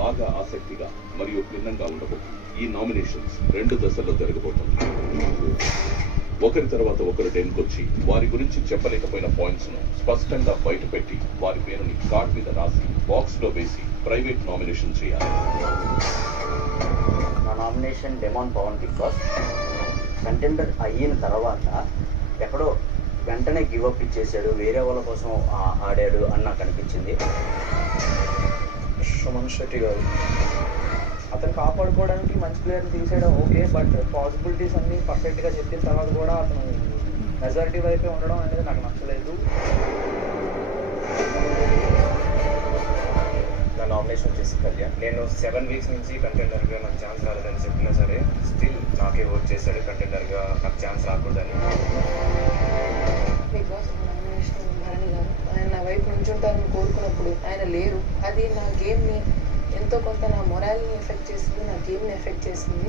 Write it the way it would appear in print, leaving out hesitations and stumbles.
బాగా ఆసక్తిగా మరియు భిన్నంగా ఉండబోతుంది. ఈ నామినేషన్స్ 2 దశల్లో జరగబోతుంది. ఒకరి తర్వాత ఒకరు డెన్కొచ్చి వారి గురించి చెప్పలేకపోయిన పాయింట్స్ ను స్పష్టంగా బయటపెట్టి వారి పేరుని కార్డ్ మీద రాసి బాక్స్ లో వేసి ప్రైవేట్ నామినేషన్ చేయాలి. నా nomination demon Pavan Bigg Boss. Contender అయిన తర్వాత ఎక్కడో వెంటనే గివప్ ఇచ్చేసాడు, వేరే వాళ్ళ కోసం ఆడాడు అని నాకు అనిపించింది. సుమన్ శెట్టి గారు అతను కాపాడుకోవడానికి మంచి ప్లేయర్ని తీసేయడం ఓకే, బట్ పాసిబిలిటీస్ అన్నీ పర్ఫెక్ట్గా చెప్పిన తర్వాత కూడా అతను మెజారిటీ వైపే ఉండడం అనేది నాకు నచ్చలేదు. నా నామినేషన్ వచ్చేసి కళ్యాణ్. నేను 7 వీక్స్ నుంచి కంటెండర్గా నాకు ఛాన్స్ రాలేదని చెప్పినా సరే స్టిల్ నాకే ఓట్ చేశాడు కంటెండర్గా నాకు ఛాన్స్ రాకూడదని. Big boss nomination Bharani garu. ఆయన నా వైపు నుంచుంటారని కోరుకున్నప్పుడు ఆయన లేరు. అది నా గేమ్ని ఎంతో కొంత నా మొరాల్ని ఎఫెక్ట్ చేసింది, నా గేమ్ని ఎఫెక్ట్ చేసింది.